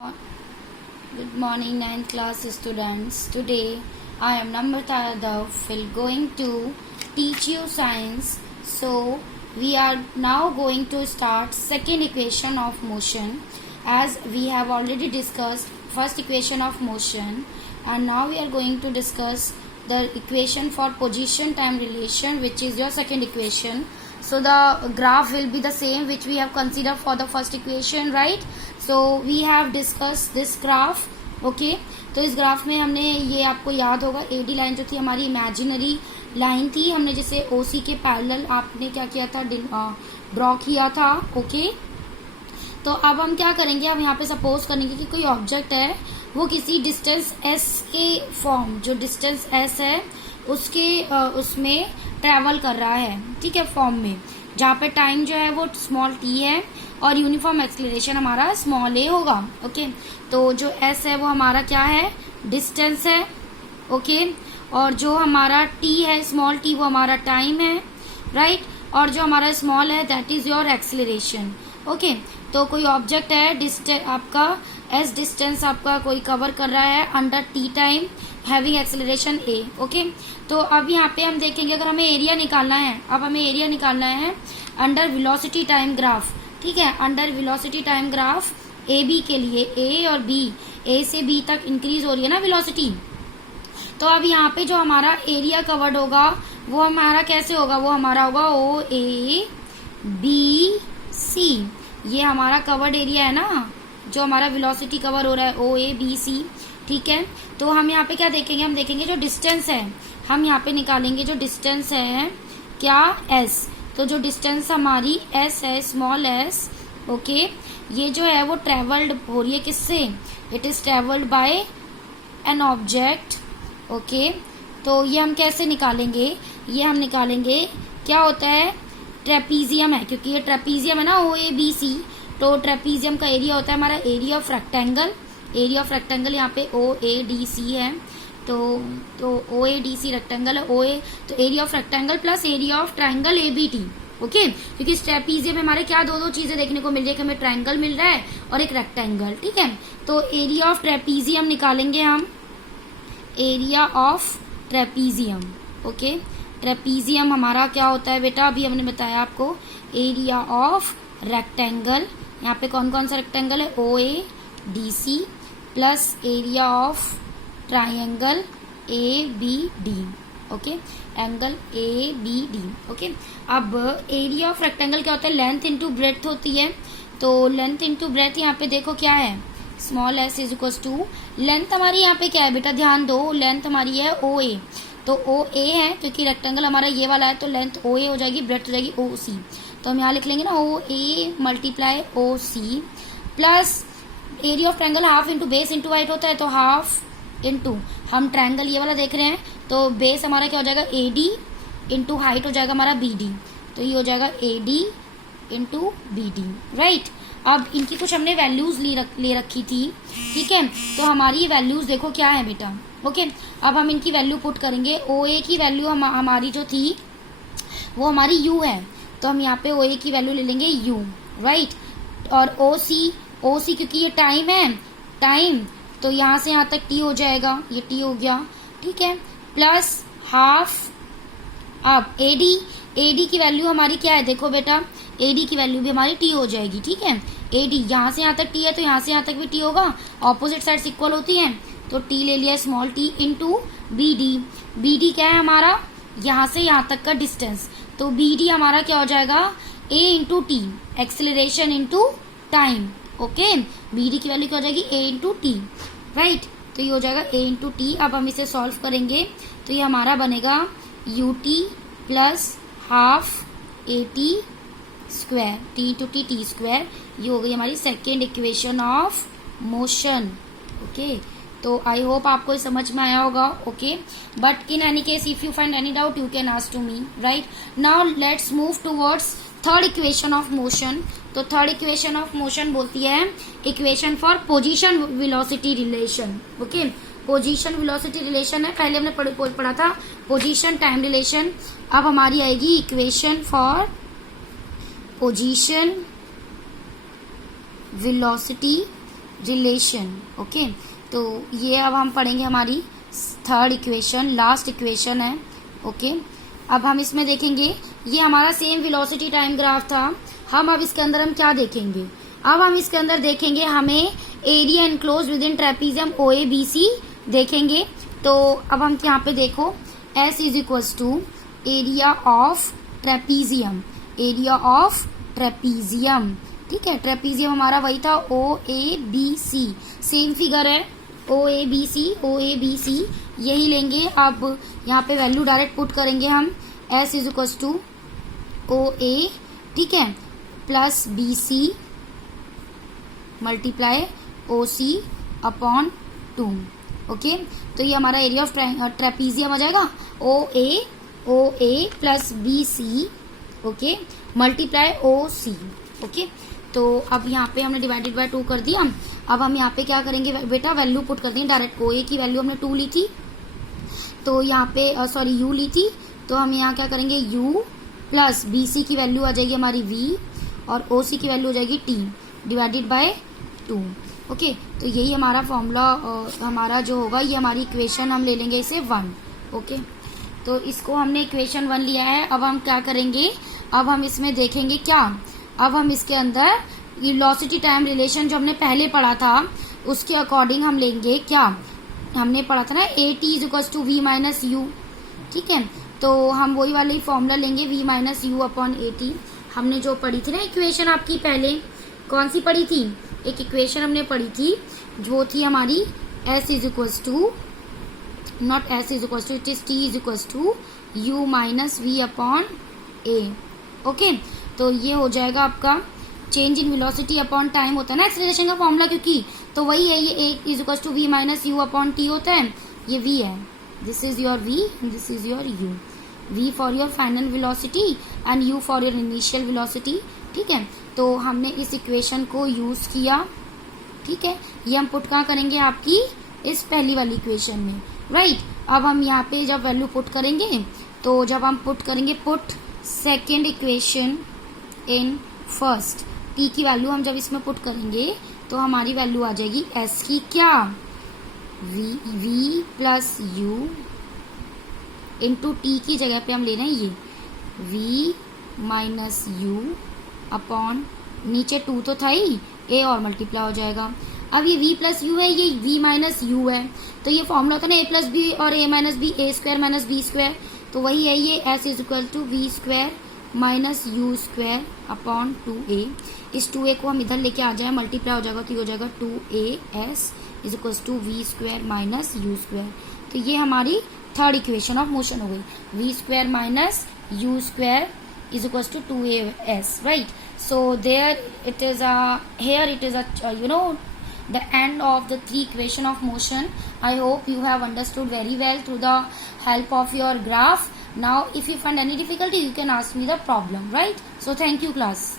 Good morning, 9th class students. Today I am Namrata Yadav will going to teach you science. So we are now going to start second equation of motion, as we have already discussed first equation of motion, and now we are going to discuss the equation for position time relation, which is your second equation. So the graph will be the same which we have considered for the first equation, right? So we have discussed this graph. Okay तो इस graph में हमने ये आपको याद होगा AD line जो थी हमारी इमेजिनरी लाइन थी, हमने जैसे ओसी के पैरेलल आपने क्या किया था, ड्रॉ किया था. ओके तो अब हम क्या करेंगे, अब यहाँ पे सपोज करेंगे कि कोई ऑब्जेक्ट है वो किसी डिस्टेंस एस के फॉर्म, जो डिस्टेंस एस है उसके उसमें ट्रेवल कर रहा है, ठीक है, फॉर्म में, जहाँ पे टाइम जो है वो स्मॉल टी है और यूनिफॉर्म एक्सेलरेशन हमारा स्मॉल ए होगा. ओके तो जो एस है वो हमारा क्या है, डिस्टेंस है. ओके और जो हमारा टी है, स्मॉल टी, वो हमारा टाइम है, राइट. और जो हमारा स्मॉल है that is your acceleration. Okay तो कोई ऑब्जेक्ट है, डिस्टेंस आपका एस डिस्टेंस आपका कोई कवर कर रहा है under T time, having acceleration A. Okay तो अब यहाँ पे हम देखेंगे, अगर हमें एरिया निकालना है, अब हमें एरिया निकालना है अंडर वेलोसिटी टाइम ग्राफ, ठीक है, under velocity time graph A B के लिए. ए और बी, ए से बी तक इंक्रीज हो रही है ना वेलोसिटी. तो अब यहाँ पे जो हमारा एरिया कवर्ड होगा वो हमारा कैसे होगा, वो हमारा होगा ओ ए बी सी. ये हमारा कवर्ड एरिया है ना, जो हमारा वेलोसिटी कवर हो रहा है ओ ए बी सी, ठीक है. तो हम यहाँ पे क्या देखेंगे, हम देखेंगे जो डिस्टेंस है, हम यहाँ पे निकालेंगे जो डिस्टेंस है क्या, एस. तो जो डिस्टेंस हमारी एस है, स्मॉल एस, ओके, ये जो है वो ट्रेवल्ड हो रही है किससे, it is travelled by an object. Okay तो ये हम कैसे निकालेंगे, ये हम निकालेंगे, क्या होता है, ट्रेपीजियम है, क्योंकि ये ट्रेपीजियम है ना ओ ए बी सी, तो ट्रेपीजियम का एरिया होता है हमारा area of rectangle. Area of rectangle यहाँ पे ओ ए डी सी है, तो ओ ए डी सी रेक्टेंगल है, ओ ए, तो area of rectangle plus area of triangle A B T. Okay क्योंकि इस ट्रेपीजियम में हमारे क्या दो चीजें देखने को मिल रही है, कि हमें ट्रायंगल मिल रहा है और एक रेक्टेंगल, ठीक है. तो एरिया ऑफ ट्रेपीजियम निकालेंगे हम, area of trapezium. Okay trapezium हमारा क्या होता है बेटा, अभी हमने बताया आपको, एरिया ऑफ रेक्टेंगल, यहाँ पे कौन कौन सा रेक्टेंगल है, O A D C, plus area of triangle A B D. Okay angle A B D. Okay अब एरिया ऑफ रेक्टेंगल क्या होता है, लेंथ इनटू ब्रेड्थ होती है. तो लेंथ इनटू ब्रेड्थ यहाँ पे देखो क्या है, small S is equal to, length हमारी यहाँ पे क्या है बेटा, ध्यान दो, लेंथ हमारी है ओ ए, तो ओ ए है क्योंकि रेक्टेंगल हमारा ये वाला है, तो लेंथ ओ ए हो जाएगी, ब्रेड्थ हो जाएगी ओ सी. तो हम यहाँ लिख लेंगे ना O A multiply O C, plus area of triangle half into base into height होता है, तो हाफ इंटू, हम ट्रायंगल ये वाला देख रहे हैं, तो बेस हमारा क्या हो जाएगा ए डी, इंटू हाइट हो जाएगा हमारा बी डी, तो ये हो जाएगा A D into B D, right. अब इनकी कुछ हमने वैल्यूज ले रखी थी, ठीक है, तो हमारी वैल्यूज देखो क्या है बेटा. ओके अब हम इनकी वैल्यू पुट करेंगे. ओ ए की वैल्यू हमारी जो थी वो हमारी यू है, तो हम यहाँ पे ओ ए की वैल्यू ले लेंगे यू, राइट. और ओ सी क्योंकि ये टाइम है, टाइम, तो यहाँ से यहाँ तक टी हो जाएगा, ये टी हो गया, ठीक है, प्लस हाफ. अब एडी की वैल्यू हमारी क्या है, देखो बेटा, एडी की वैल्यू भी हमारी टी हो जाएगी, ठीक है. एडी यहाँ से यहाँ तक टी है, तो यहाँ से यहाँ तक भी टी होगा, ऑपोजिट साइड्स इक्वल होती हैं, तो टी ले लिया small T into B D. B D क्या है हमारा, यहाँ से यहाँ तक का डिस्टेंस, तो बी डी हमारा क्या हो जाएगा, A into T, acceleration into time. Okay B D की वैल्यू क्या हो जाएगी, ए इंटू टी, राइट. तो ये हो जाएगा ए इंटू टी. अब हम इसे सॉल्व करेंगे तो ये हमारा बनेगा U T plus half A T square, T into T square. ये हो गई हमारी second equation of motion. Okay तो आई होप आपको समझ में आया होगा. Okay but in any case if you find any doubt you can ask to me, right. Now let's move towards third equation of motion. तो third equation of motion बोलती है equation for position velocity relation. Okay position velocity relation है, पहले हमने पढ़ा था position time relation. अब हमारी आएगी equation for position velocity relation. Okay, तो ये अब हम पढ़ेंगे हमारी थर्ड इक्वेशन, लास्ट इक्वेशन है। ओके, अब हम इसमें देखेंगे, ये हमारा सेम वेलोसिटी टाइम ग्राफ था। हम अब इसके अंदर हम क्या देखेंगे, अब हम इसके अंदर देखेंगे हमें area enclose within trapezium OABC देखेंगे। तो अब हम यहाँ पे देखो, S is equals to area of trapezium, area of trapezium, ठीक है। ट्रेपीजियम हमारा वही था OABC, सेम फिगर है OABC यही लेंगे। अब यहाँ पे वैल्यू डायरेक्ट पुट करेंगे हम, S is equal to OA, ठीक है, plus BC multiply OC upon 2। Okay, तो ये हमारा एरिया ऑफ ट्रेपीजियम आ जाएगा OA plus BC, okay, multiply OC। Okay, तो अब यहाँ पे हमने डिवाइडेड बाय 2 कर दिया। अब हम यहाँ पे क्या करेंगे बेटा, वैल्यू पुट कर देंगे डायरेक्ट। OA की वैल्यू हमने 2 ली थी, तो यहाँ पे सॉरी U ली थी, तो हम यहाँ क्या करेंगे U प्लस BC की वैल्यू आ जाएगी हमारी V और OC की वैल्यू हो जाएगी T डिवाइडेड बाय 2। ओके, तो यही हमारा फॉर्मूला हमारा जो होगा, ये हमारी इक्वेशन हम ले लेंगे इसे 1। ओके, तो इसको हमने इक्वेशन 1 लिया है। अब हम क्या करेंगे, अब हम इसमें देखेंगे क्या, अब हम इसके अंदर वेलोसिटी टाइम रिलेशन जो हमने पहले पढ़ा था उसके अकॉर्डिंग हम लेंगे क्या, हमने पढ़ा था ना AT is equals to V minus U, ठीक है। तो हम वही वाला ही फॉर्मूला लेंगे V minus U upon AT। हमने जो पढ़ी थी ना इक्वेशन आपकी पहले, कौन सी पढ़ी थी, एक इक्वेशन हमने पढ़ी थी जो थी हमारी S is equals to, not S is equals to, it is T is equals to U minus V upon A। Okay, तो ये हो जाएगा आपका change in velocity upon time होता है ना एक्सीलरेशन का फॉर्मूला, क्योंकि तो वही है, ये A is equal to V minus U upon T होता है, ये V है, this is your V, this is your U, V for your final velocity and U for your initial velocity, ठीक है। तो हमने इस इक्वेशन को यूज किया, ठीक है, ये हम पुट कहाँ करेंगे आपकी इस पहली वाली इक्वेशन में, राइट। अब हम यहाँ पे जब वैल्यू पुट करेंगे, तो जब हम पुट करेंगे put second equation in first, T की वैल्यू हम जब इसमें पुट करेंगे तो हमारी वैल्यू आ जाएगी S की क्या, V plus U into T की जगह पे हम ले रहे हैं ये V माइनस U अपॉन नीचे 2 तो था ही, A और मल्टीप्लाई हो जाएगा। अब ये V प्लस U है, ये V माइनस U है, तो ये फॉर्मूला होता है ना A प्लस B और A minus B, A square minus B square, तो वही है ये S is equal to V square minus U square upon 2A। इस 2A को हम इधर लेके आ जाए, मल्टीप्लाई हो जाएगा तो ये हो जाएगा 2AS is equal to V square minus U square. तो ये हमारी थर्ड इक्वेशन ऑफ मोशन हो गई, V square minus U square is equals to 2AS, right? So there it is here it is the end of the 3 equation of motion. I hope you have understood very well through the help of your graph. Now if you find any difficulty you can ask me the problem, right? So thank you class.